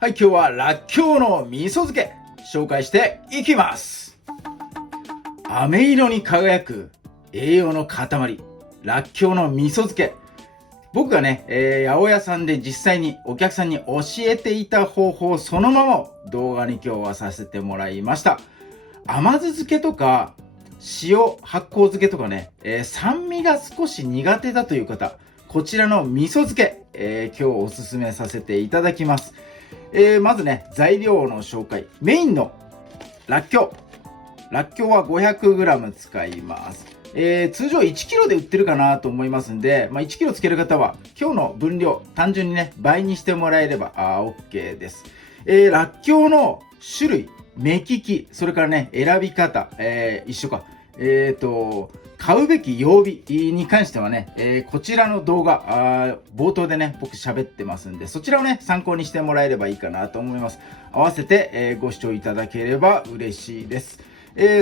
はい、今日はらっきょうの味噌漬け紹介していきます。飴色に輝く栄養の塊、らっきょうの味噌漬け。僕がね、八百屋さんで実際にお客さんに教えていた方法そのままを動画に今日はさせてもらいました。甘酢漬けとか塩発酵漬けとかね、酸味が少し苦手だという方、こちらの味噌漬け、今日おすすめさせていただきます。まずね、材料の紹介。メインのらっきょう。らっきょうは 500g 使います。通常 1kg で売ってるかなと思いますんで、1kg つける方は今日の分量単純にね倍にしてもらえればOK です。らっきょうの種類、目利き、それからね選び方、一緒か。買うべき曜日に関してはね、こちらの動画冒頭でね僕喋ってますんで、そちらをね参考にしてもらえればいいかなと思います。合わせて、ご視聴いただければ嬉しいです。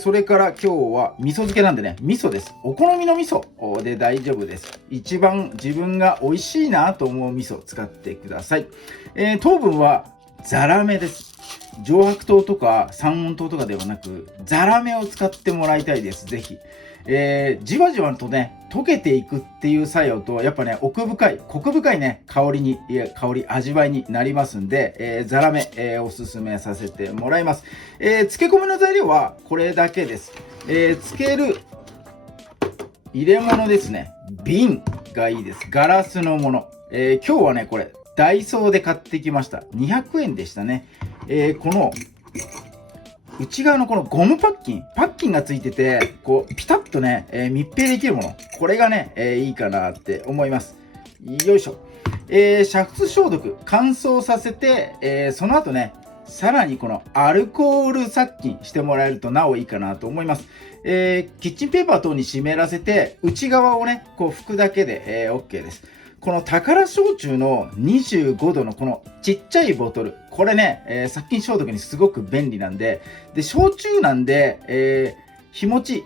それから今日は味噌漬けなんでね、味噌です。お好みの味噌で大丈夫です。一番自分が美味しいなと思う味噌を使ってください。糖分はザラメです。上白糖とか三温糖とかではなくザラメを使ってもらいたいです。ぜひ。じわじわとね溶けていくっていう作用と、やっぱね奥深いコク深いね香り味わいになりますんで、ザラメ、おすすめさせてもらいます。漬け込みの材料はこれだけです。漬ける入れ物ですね、瓶がいいです。ガラスのもの。今日はねこれダイソーで買ってきました。200円でしたね。この内側のこのゴムパッキンがついてて、こうピタッとね、密閉できるもの、これがね、いいかなって思います。よいしょ。煮沸消毒、乾燥させて、その後ねさらにこのアルコール殺菌してもらえるとなおいいかなと思います。キッチンペーパー等に湿らせて内側をねこう拭くだけで、OK です。この宝焼酎の25度のこのちっちゃいボトル、これね、殺菌消毒にすごく便利なんで、焼酎なんで、日持ち、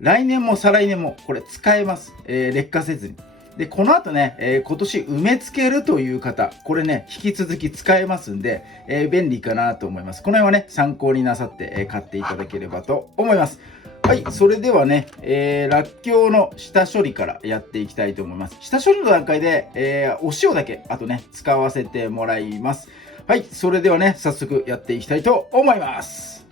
来年も再来年もこれ使えます。劣化せずに。で、この後ね、今年埋め付けるという方、これね、引き続き使えますんで、便利かなと思います。この辺はね、参考になさって、買っていただければと思います。はい、それではね、らっきょうの下処理からやっていきたいと思います。下処理の段階で、お塩だけ、あとね、使わせてもらいます。はい、それではね、早速やっていきたいと思います。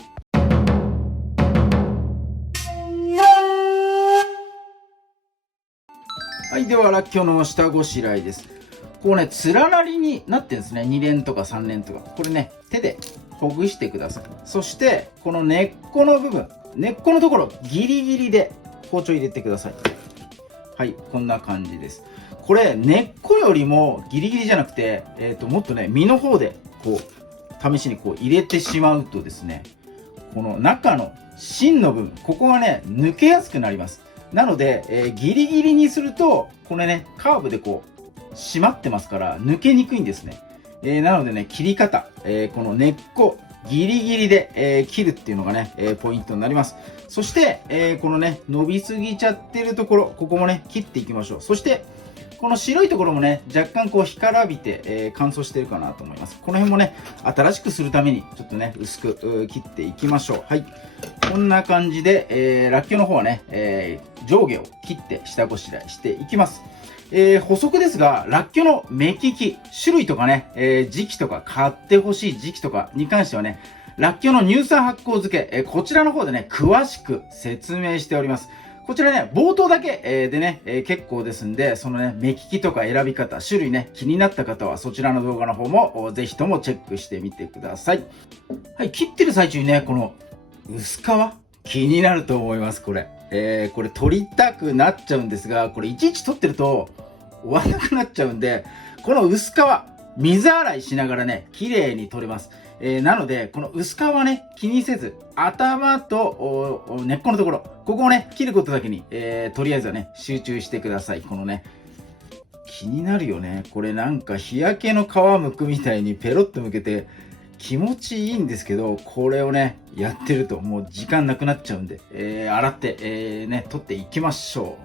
はい、ではらっきょうの下ごしらえです。こうね、連なりになってるんですね。2連とか3連とか。これね、手でほぐしてください。そして、この根っこの部分、根っこのところ、ギリギリで包丁入れてください。はい、こんな感じです。これ、根っこよりもギリギリじゃなくて、もっとね、実の方で、こう、試しにこう入れてしまうとですね、この中の芯の部分、ここがね、抜けやすくなります。なので、ギリギリにすると、これね、カーブでこう、締まってますから、抜けにくいんですね。なのでね、切り方、この根っこ、ギリギリで、切るっていうのがね、ポイントになります。そして、このね、伸びすぎちゃってるところ、ここもね、切っていきましょう。そして、この白いところもね、若干こう干からびて、乾燥してるかなと思います。この辺もね、新しくするために、ちょっとね、薄く切っていきましょう。はい。こんな感じで、らっきょうの方はね、上下を切って下ごしらえしていきます。補足ですが、らっきょうの目利き、種類とかね、時期とか、買ってほしい時期とかに関してはね、らっきょうの乳酸発酵漬け、こちらの方でね、詳しく説明しております。こちらね、冒頭だけ、でね、結構ですんで、そのね、目利きとか選び方、種類ね、気になった方はそちらの動画の方もぜひともチェックしてみてください。はい、切ってる最中にね、この薄皮、気になると思います、これ。これ取りたくなっちゃうんですが、これいちいち取ってると終わらなくなっちゃうんで、この薄皮、水洗いしながらね、綺麗に取れます。なので、この薄皮はね、気にせず、頭と根っこのところ、ここをね、切ることだけに、とりあえずはね、集中してください。このね、気になるよね。これなんか日焼けの皮むくみたいにペロッとむけて、気持ちいいんですけど、これをね、やってるともう時間なくなっちゃうんで、洗って、ね、取っていきましょ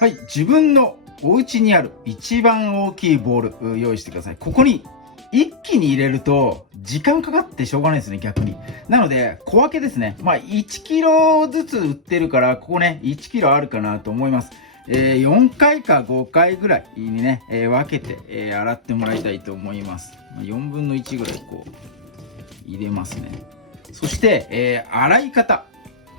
う。はい、自分のお家にある一番大きいボウル用意してください。ここに一気に入れると時間かかってしょうがないですね、逆に。なので小分けですね。1キロずつ売ってるから、ここね1キロあるかなと思います。4回か5回ぐらいにね、分けて、洗ってもらいたいと思います。4分の1ぐらいこう入れますね。そして、洗い方。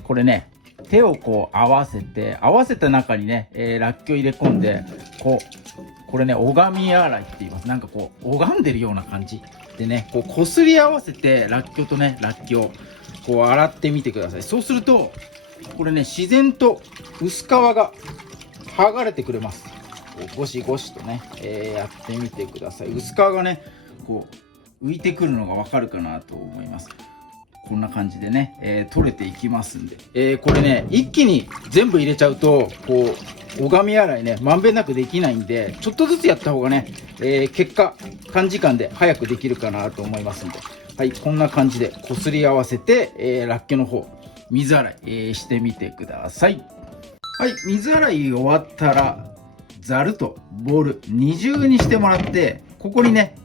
これね、手をこう合わせた中にね、らっきょう入れ込んで、これね、拝み洗いって言います。なんかこう拝んでるような感じでね、こうこすり合わせてらっきょうとね、らっきょうこう洗ってみてください。そうするとこれね、自然と薄皮が剥がれてくれます。ゴシゴシとね、やってみてください。薄皮がねこう浮いてくるのがわかるかなと思います。こんな感じでね、取れていきますんで、これね一気に全部入れちゃうとこう拝み洗いねまんべんなくできないんで、ちょっとずつやった方がね、結果短時間で早くできるかなと思いますんで、はい、こんな感じでこすり合わせて、らっきょうの方水洗い、してみてください。はい、水洗い終わったらざるとボウル二重にしてもらって、ここにね、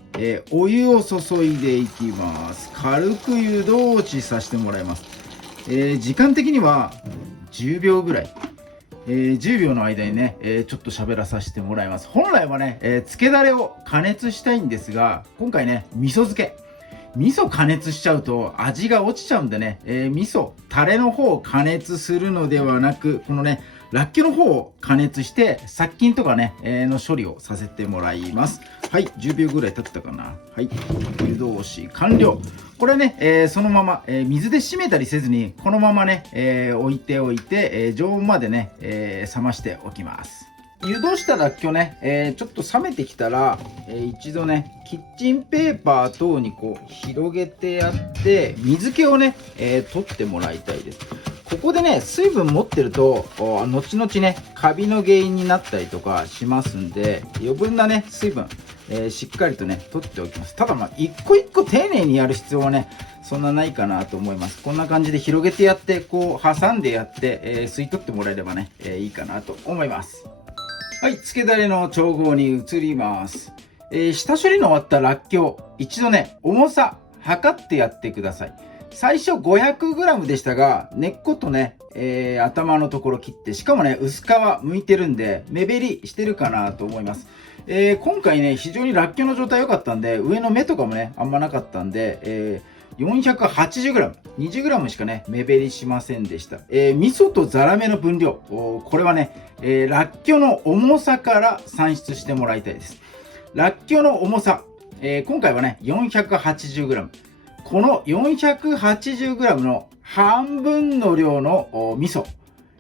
お湯を注いでいきます。軽く湯通しさせてもらいます。時間的には10秒ぐらい、10秒の間にね、ちょっと喋らさせてもらいます。本来はね、漬けだれを加熱したいんですが、今回ね味噌漬け、味噌加熱しちゃうと味が落ちちゃうんでね、味噌タレの方を加熱するのではなく、このねらっきょうの方を加熱して殺菌とかね、の処理をさせてもらいます。はい、10秒ぐらい経ったかな。はい、湯通し完了。これね、そのまま、水で締めたりせずにこのままね、置いておいて、常温までね、冷ましておきます。湯通したらっきょうね、ちょっと冷めてきたら、一度ねキッチンペーパー等にこう広げてやって水気をね、取ってもらいたいです。ここでね水分持ってると後々ねカビの原因になったりとかしますんで、余分なね水分、しっかりとね取っておきます。ただ一個一個丁寧にやる必要はねそんなないかなと思います。こんな感じで広げてやってこう挟んでやって、吸い取ってもらえればね、いいかなと思います。はい、漬けだれの調合に移ります。下処理の終わったらっきょう、一度ね重さ測ってやってください。最初 500g でしたが、根っことね、頭のところ切って、しかもね薄皮剥いてるんで目減りしてるかなと思います。今回ね非常にらっきょうの状態良かったんで、上の芽とかもねあんまなかったんで、480g、20g しかね目減りしませんでした。味噌とザラメの分量、これはね、らっきょうの重さから算出してもらいたいです。らっきょうの重さ、今回はね 480g、 この 480g の半分の量の味噌、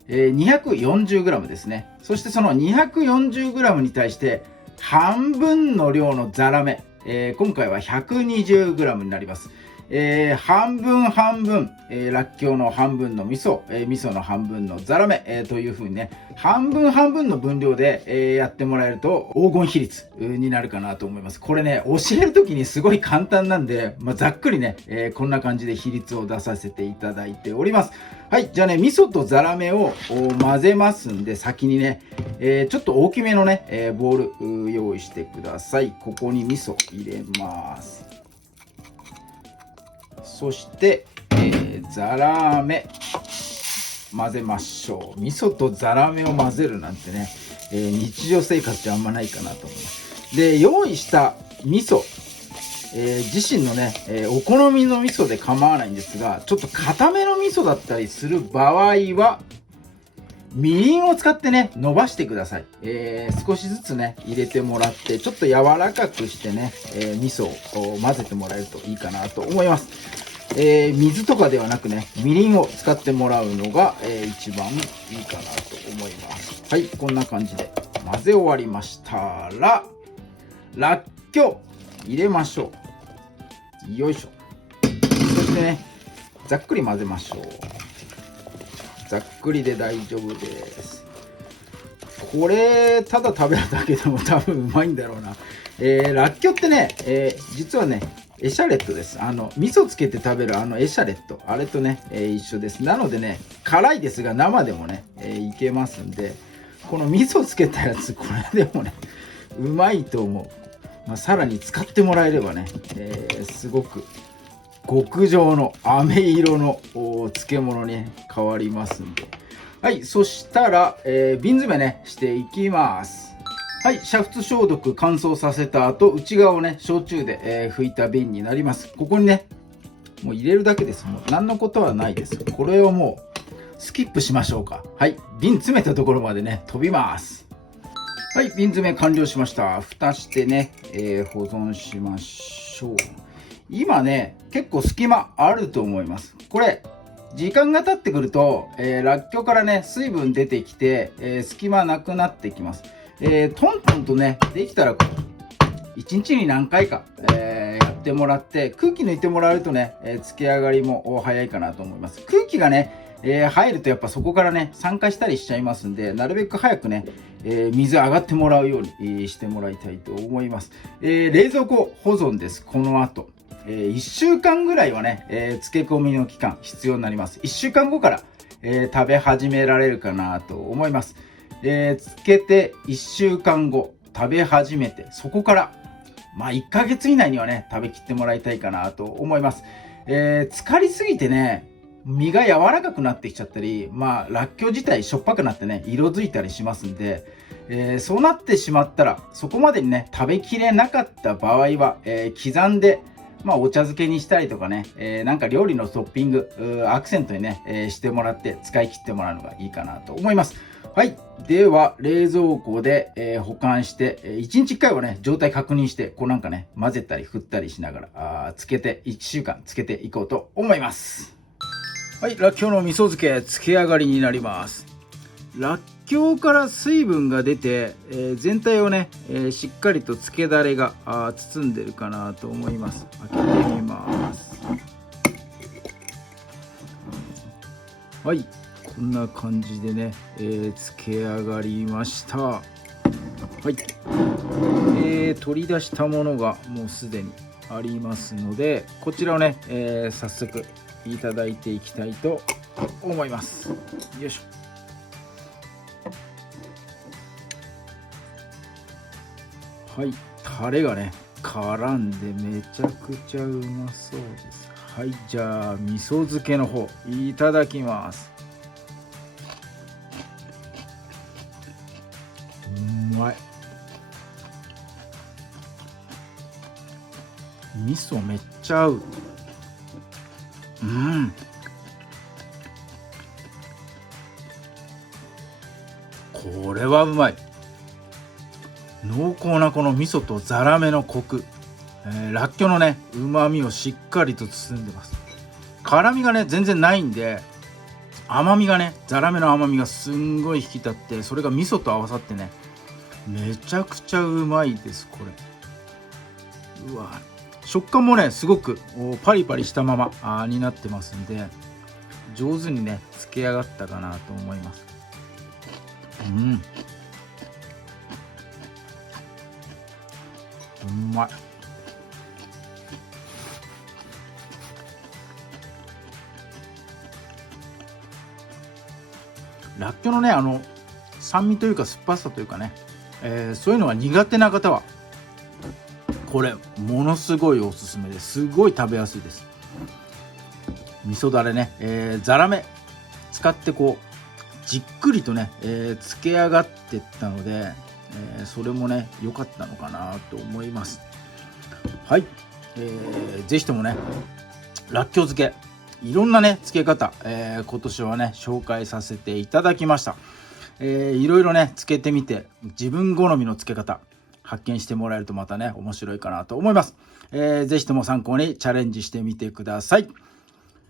240g ですね。そしてその 240g に対して半分の量のザラメ、今回は 120g になります。半分半分、らっきょうの半分の味噌、味噌の半分のザラメ、という風にね半分半分の分量で、やってもらえると黄金比率になるかなと思います。これね教える時にすごい簡単なんで、ざっくりね、こんな感じで比率を出させていただいております。はい、じゃあね味噌とザラメを混ぜますんで、先にね、ちょっと大きめのね、ボウル用意してください。ここに味噌入れます。そして、ザラメ混ぜましょう。味噌とザラメを混ぜるなんてね、日常生活であんまないかなと思います。で用意した味噌、自身のね、お好みの味噌で構わないんですが、ちょっと固めの味噌だったりする場合はみりんを使ってね伸ばしてください。少しずつね入れてもらってちょっと柔らかくしてね、味噌を混ぜてもらえるといいかなと思います。水とかではなくねみりんを使ってもらうのが、一番いいかなと思います。はい、こんな感じで混ぜ終わりましたららっきょう入れましょう。よいしょ。そしてねざっくり混ぜましょう。ざっくりで大丈夫です。これただ食べるだけでも多分うまいんだろうな。らっきょうってね、実はねエシャレットです。味噌つけて食べるエシャレット、あれとね、一緒です。なのでね辛いですが生でもね、いけますんで、この味噌つけたやつこれでもねうまいと思う。さらに使ってもらえればね、すごく極上の飴色の漬物に変わりますんで。はい、そしたら、瓶詰めね、していきます。はい、煮沸消毒乾燥させた後、内側をね、焼酎で、拭いた瓶になります。ここにね、もう入れるだけです。もう何のことはないです。これをもうスキップしましょうか。はい、瓶詰めたところまでね、飛びます。はい、瓶詰め完了しました。蓋してね、保存しましょう。今ね、結構隙間あると思います。これ、時間が経ってくると、らっきょうからね、水分出てきて、隙間なくなってきます。トントンとね、できたら、1日に何回か、やってもらって、空気抜いてもらえるとね、漬け上がりも早いかなと思います。空気がね、入るとやっぱそこからね、酸化したりしちゃいますんで、なるべく早くね、水上がってもらうようにしてもらいたいと思います。冷蔵庫保存です、この後。1週間ぐらいはね、漬け込みの期間必要になります。1週間後から、食べ始められるかなと思います。漬けて1週間後食べ始めて、そこから1ヶ月以内にはね、食べきってもらいたいかなと思います。浸かりすぎてね、身が柔らかくなってきちゃったり、らっきょう自体しょっぱくなってね、色づいたりしますんで、そうなってしまったら、そこまでにね、食べきれなかった場合は、刻んで、お茶漬けにしたりとかね、なんか料理のトッピング、アクセントにね、してもらって使い切ってもらうのがいいかなと思います。はい。では、冷蔵庫で、保管して、1日1回はね、状態確認して、こうなんかね、混ぜたり振ったりしながら、漬けて、1週間漬けていこうと思います。はい。らっきょうの味噌漬け、漬け上がりになります。らっきょうから水分が出て、全体をね、しっかりと漬けだれが包んでるかなと思います。開けてみます。はい、こんな感じでね、漬け上がりました。はい、取り出したものがもうすでにありますので、こちらをね、早速いただいていきたいと思います。よいしょ。はい、タレがね絡んでめちゃくちゃうまそうです。はい、じゃあ味噌漬けの方いただきます。うまい。味噌めっちゃ合う。これはうまい。濃厚なこの味噌とザラメのコク、らっきょうのね旨味をしっかりと包んでます。辛みがね全然ないんで、甘みがね、ザラメの甘みがすんごい引き立って、それが味噌と合わさってね、めちゃくちゃうまいです。これうわ、食感もねすごくパリパリしたままになってますんで、上手にね漬け上がったかなと思います。うまい。らっきょうのね酸味というか酸っぱさというかね、そういうのが苦手な方はこれものすごいおすすめです。すごい食べやすいです。味噌だれね、ザラメ使ってこうじっくりとね、漬け上がってったので、それもね良かったのかなと思います。はい、ぜひともねらっきょう漬けいろんなね漬け方、今年はね紹介させていただきました。いろいろね漬けてみて自分好みの漬け方発見してもらえるとまたね面白いかなと思います。ぜひとも参考にチャレンジしてみてください。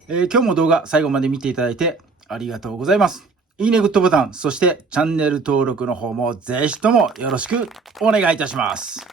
今日も動画最後まで見ていただいてありがとうございます。いいねグッドボタン、そしてチャンネル登録の方もぜひともよろしくお願いいたします。